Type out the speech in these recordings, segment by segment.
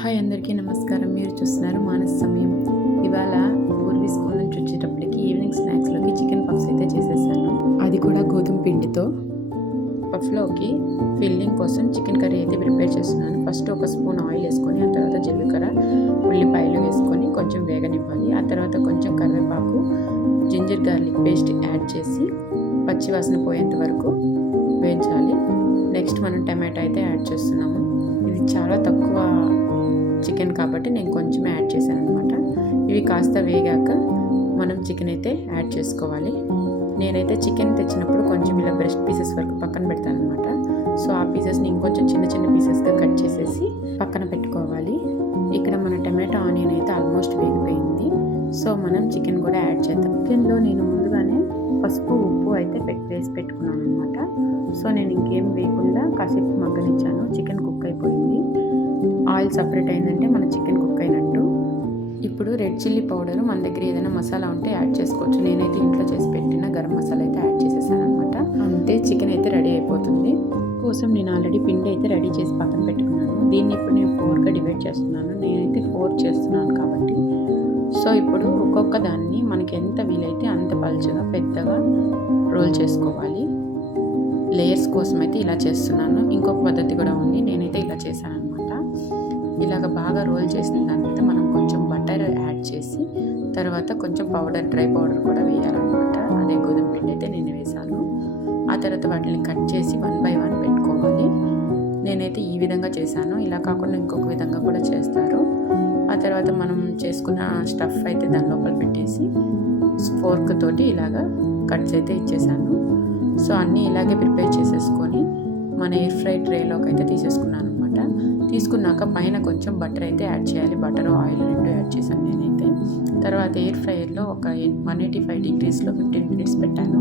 Hi అందరికీ నమస్కారం. మీరు చూస్తున్నారు మానస సమయం. ఇవాళ పూర్వీ స్కూల్ నుంచి వచ్చేటప్పటికి ఈవినింగ్ స్నాక్స్లోకి చికెన్ పఫ్స్ అయితే చేసేసాను. అది కూడా గోధుమ పిండితో. పఫ్లోకి ఫిల్లింగ్ కోసం చికెన్ కర్రీ అయితే ప్రిపేర్ చేస్తున్నాను. ఫస్ట్ ఒక స్పూన్ ఆయిల్ వేసుకొని, ఆ తర్వాత జీలకర్ర ఉల్లిపాయలు వేసుకొని కొంచెం వేగనివ్వాలి. ఆ తర్వాత కొంచెం కరివేపాకు, జింజర్ గార్లిక్ పేస్ట్ యాడ్ చేసి పచ్చివాసన పోయేంత వరకు వేయించాలి. నెక్స్ట్ మనం టమాటా అయితే యాడ్ చేస్తున్నాము. ఇది చాలా తక్కువ చికెన్ కాబట్టి నేను కొంచెం యాడ్ చేశాను అనమాట. ఇవి కాస్త వేగాక మనం చికెన్ అయితే యాడ్ చేసుకోవాలి. నేనైతే చికెన్ తెచ్చినప్పుడు కొంచెం ఇలా బ్రెస్ట్ పీసెస్ వరకు పక్కన పెడతాను అనమాట. సో ఆ పీసెస్ని ఇంకొంచెం చిన్న చిన్న పీసెస్గా కట్ చేసేసి పక్కన పెట్టుకోవాలి. ఇక్కడ మన టమాటా ఆనియన్ అయితే ఆల్మోస్ట్ వేగిపోయింది. సో మనం చికెన్ కూడా యాడ్ చేద్దాం. చికెన్లో నేను ముందుగానే పసుపు ఉప్పు అయితే వేసి పెట్టుకున్నాను అనమాట. సో నేను ఇంకేం వేయకుండా కాసేపు మగ్గనిచ్చాను. చికెన్ కుక్ అయిపోయింది. ఆయిల్ సపరేట్ అయిందంటే మన చికెన్ కుక్ అయినట్టు. ఇప్పుడు రెడ్ చిల్లీ పౌడర్ మన దగ్గర ఏదైనా మసాలా ఉంటే యాడ్ చేసుకోవచ్చు. నేనైతే ఇంట్లో చేసి పెట్టిన గరం మసాలా అయితే యాడ్ చేసేసాను అనమాట. అంతే, చికెన్ అయితే రెడీ అయిపోతుంది. కోసం నేను ఆల్రెడీ పిండి అయితే రెడీ చేసి పక్కన పెట్టుకున్నాను. దీన్ని ఇప్పుడు నేను 4గా డివైడ్ చేస్తున్నాను. నేనైతే 4 చేస్తున్నాను కాబట్టి. సో ఇప్పుడు ఒక్కొక్క దాన్ని మనకి ఎంత వీలైతే అంత పలుచగా పెద్దగా రోల్ చేసుకోవాలి. లేయర్స్ కోసం అయితే ఇలా చేస్తున్నాను. ఇంకొక పద్ధతి కూడా ఉంది. నేనైతే ఇలా చేశాను అనమాట. ఇలాగ బాగా రోల్ చేసిన దాని మీద మనం కొంచెం బటర్ యాడ్ చేసి తర్వాత కొంచెం డ్రై పౌడర్ కూడా వేయాలన్నమాట. అదే గోధుమ పిండి అయితే నేను వేసాను. ఆ తర్వాత వాటిని కట్ చేసి 1 by 1 పెట్టుకోవాలి. నేనైతే ఈ విధంగా చేశాను. ఇలా కాకుండా ఇంకొక విధంగా కూడా చేస్తారు. ఆ తర్వాత మనం చేసుకున్న స్టఫ్ అయితే దాని లోపల పెట్టేసి ఫోర్క్ తోటి ఇలాగా కట్స్ అయితే ఇచ్చేసాను. సో అన్నీ ఇలాగే ప్రిపేర్ చేసేసుకొని మన ఎయిర్ ఫ్రై ట్రేలోకి అయితే తీసేసుకున్నాను అనమాట. తీసుకున్నాక పైన కొంచెం బటర్ అయితే యాడ్ చేయాలి. బటర్ ఆయిల్ 2 యాడ్ చేశాను నేనైతే. తర్వాత ఎయిర్ ఫ్రైయర్లో ఒక 185 degreesలో 15 minutes పెట్టాను.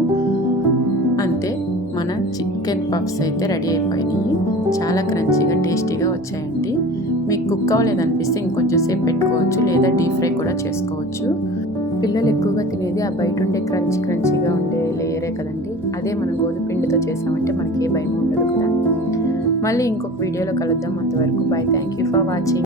అంతే, మన చికెన్ పఫ్స్ అయితే రెడీ అయిపోయినాయి. చాలా క్రంచీగా టేస్టీగా వచ్చాయండి. మీకు కుక్ అవ్వలేదనిపిస్తే ఇంకొంచెం సేపు పెట్టుకోవచ్చు, లేదా డీప్ ఫ్రై కూడా చేసుకోవచ్చు. పిల్లలు ఎక్కువగా తినేది ఆ బయట ఉండే క్రంచీగా ఉండే లేయరే కదండి. అదే మనం గోధుమ పిండితో చేసామంటే మనకి ఏ భయం ఉండదు కదా. మళ్ళీ ఇంకొక వీడియోలో కలుద్దాం. అంతవరకు bye. Thank you for watching.